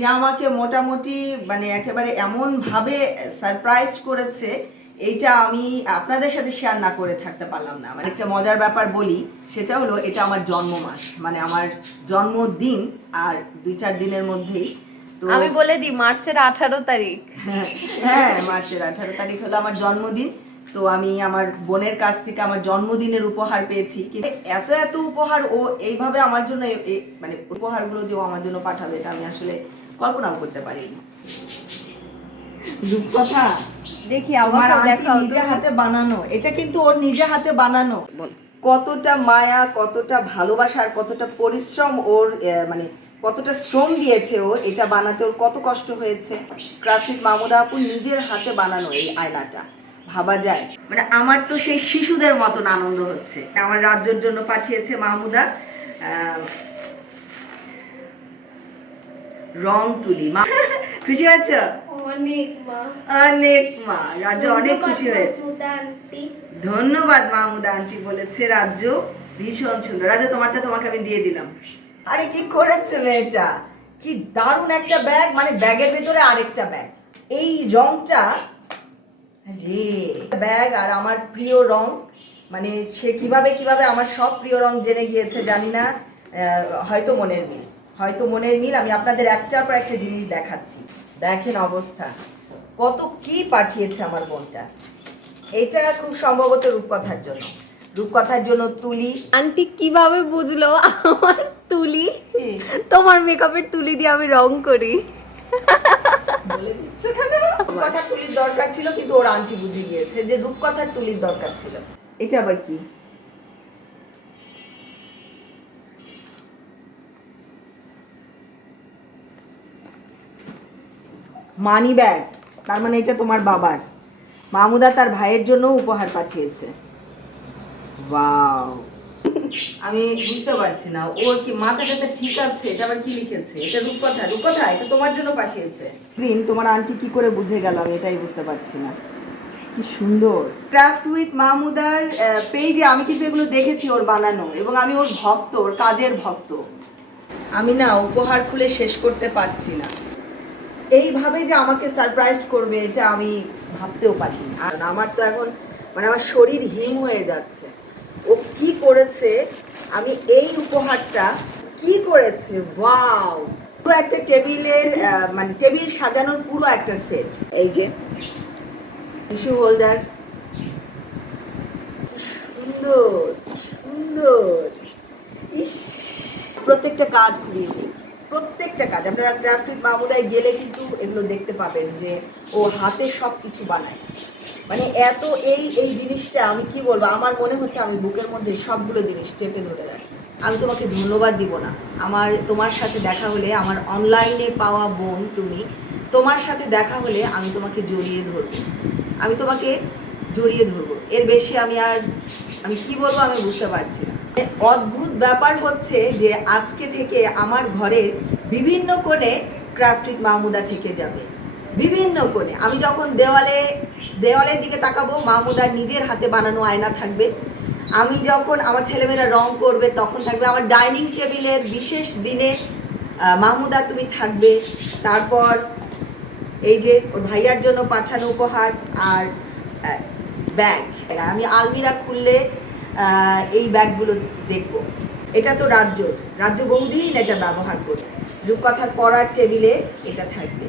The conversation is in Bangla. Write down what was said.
সে আমাকে মোটামুটি মানে একেবারে এমনভাবে সারপ্রাইজ করেছে এইটা আমি আপনাদের সাথে শেয়ার না করে থাকতে পারলাম না। মানে একটা মজার ব্যাপার বলি সেটা হলো এটা আমার জন্ম মাস মানে আমার জন্মদিন আর দুই চার দিনের মধ্যেই। আমি বলে দিই মার্চের আঠারো তারিখ। হ্যাঁ মার্চের আঠারো তারিখ হলো আমার জন্মদিন। তো আমি আমার বোনের কাছ থেকে আমার জন্মদিনের উপহার পেয়েছি। কিন্তু এত এত উপহার ও এইভাবে আমার জন্য মানে উপহারগুলো যে ও আমার জন্য পাঠাবে এটা আমি আসলে কল্পনাও করতে পারিনি। রূপকথা দেখি আমার আমার আন্টি নিজে হাতে বানানো। এটা কিন্তু ওর নিজে হাতে বানানো। কতটা মায়া কতটা ভালোবাসা আর কতটা পরিশ্রম ওর মানে কতটা শ্রম দিয়েছে ও এটা বানাতে। ওর কত কষ্ট হয়েছে। ক্রাফিক মামুদা আপু নিজের হাতে বানানো এই আয়নাটা। ভাবা যায়। মানে আমার তো সেই শিশুদের মতন আনন্দ হচ্ছে। আমার রাজ্যের জন্য পাঠিয়েছে মাহমুদা আহ, রং তুলি মা। খুশি হয়েছে? অনেক মা। অনেক মা। রাজ্য অনেক খুশি হয়েছে। ধন্যবাদ মাহমুদা আন্টি বলেছে। রাজ্য ভীষণ সুন্দর। রাজ্য তোমারটা তোমাকে আমি দিয়ে দিলাম। আরে কি করেছে মেয়েটা? কি দারুণ একটা ব্যাগ। মানে ব্যাগের ভিতরে আরেকটা ব্যাগ। এই রংটা রে ব্যাগ আর আমার প্রিয় রং। মানে সে কীভাবে কীভাবে আমার সব প্রিয় রং জেনে গিয়েছে জানি না। আহ, হয়তো মনের মিল। হয়তো মনের মিল আমি আপনাদের একটার পর একটা জিনিস দেখাচ্ছি। দেখেন অবস্থা। কত কি পাঠিয়েছে আমার বোনটা। এটা খুব সম্ভবত রূপকথার জন্য। রূপকথার জন্য তুলি। আন্টি কীভাবে বুঝলো আমার তুলি? তোমার মেকআপের তুলি দিয়ে আমি রং করি। বলে দিচ্ছ কেন? রূপকথার তুলির দরকার ছিল কিন্তু ওর আন্টি বুঝে গিয়েছে যে রূপকথার তুলির দরকার ছিল। এটা আবার কি? মানি ব্যাগ, তার মানে এটা তোমার বাবার। মামুদা তার ভাইয়ের জন্য উপহার পাঠিয়েছে। আমি বুঝতে পারছি না ওর কি মাথা টাথা ঠিক আছে? এটা আবার কি লিখেছে? এটা রূপকথা রূপকথা, এটা তোমার জন্য পাঠিয়েছে। প্রিন তোমার আন্টি কি করে বুঝে গেল? আমি এটাই বুঝতে পারছি না। কি সুন্দর। ক্রাফট উইথ মাহমুদার পেজে আমি কিন্তু এগুলো দেখেছি ওর বানানো, এবং আমি ওর ভক্ত, ওর কাজের ভক্ত। আমি না উপহার খুলে শেষ করতে পারছি না। এইভাবে যে আমাকে সারপ্রাইজ করবে, এটা আমি ভাবতেও পারি আর আমার তো এখন মানে আমার শরীর হিম হয়ে যাচ্ছে। ও কি করেছে, আমি এই উপহারটা কি করেছে ওয়াও পুরো একটা টেবিলের মানে টেবিল সাজানোর পুরো একটা সেট এই যে টিস্যু হোল্ডার সুন্দর সুন্দর। ইস! প্রত্যেকটা কাজ unique। প্রত্যেকটা কাজ। আপনারা ক্রাফট মামুদায় গেলে কিন্তু এগুলো দেখতে পাবেন যে ও হাতে সব কিছু বানায়। মানে এত এই এই জিনিসটা আমি কি বলব? আমার মনে হচ্ছে আমি বুকের মধ্যে সবগুলো জিনিস চেপে ধরে রাখি। আমি তোমাকে ধন্যবাদ দিব না। আমার, তোমার সাথে দেখা হলে, আমার অনলাইনে পাওয়া বোন তুমি, তোমার সাথে দেখা হলে আমি তোমাকে জড়িয়ে ধরবো। আমি তোমাকে জড়িয়ে ধরবো। এর বেশি আমি আর আমি কি বলব, আমি বুঝতে পারছি না। অদ্ভুত ব্যাপার হচ্ছে যে আজকে থেকে আমার ঘরের বিভিন্ন কোণে ক্রাফটিক মাহমুদা থেকে যাবে। বিভিন্ন কোণে। আমি যখন দেওয়ালে, দেওয়ালের দিকে তাকাবো মাহমুদার নিজের হাতে বানানো আয়না থাকবে। আমি যখন আমার ছেলেমেয়েরা রং করবে, তখন থাকবে আমার ডাইনিং টেবিলের বিশেষ দিনে মাহমুদা তুমি থাকবে। তারপর এই যে ওর ভাইয়ার জন্য পাঠানো উপহার আর ব্যাগ আমি আলমিরা খুললে এই ব্যাগগুলো দেখব। এটা তো রাজ্য। রাজ্য বহুদিন এটা ব্যবহার করি রূপকথার পড়ার টেবিলে এটা থাকবে।